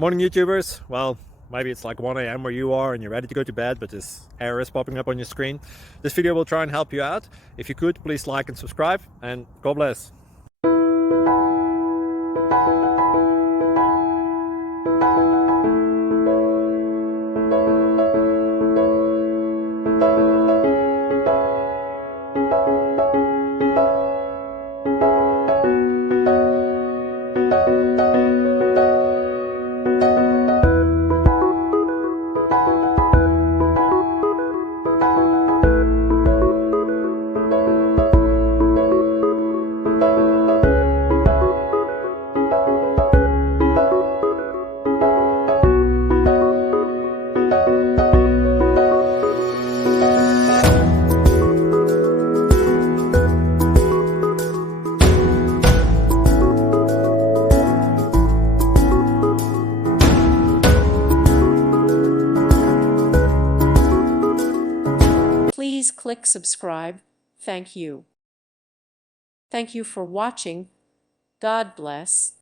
Morning YouTubers. Well, maybe it's like 1 a.m. where you are and you're ready to go to bed, but this error is popping up on your screen. This video will try and help you out. If you could, please like and subscribe, and God bless. Please click subscribe. Thank you. Thank you for watching. God bless.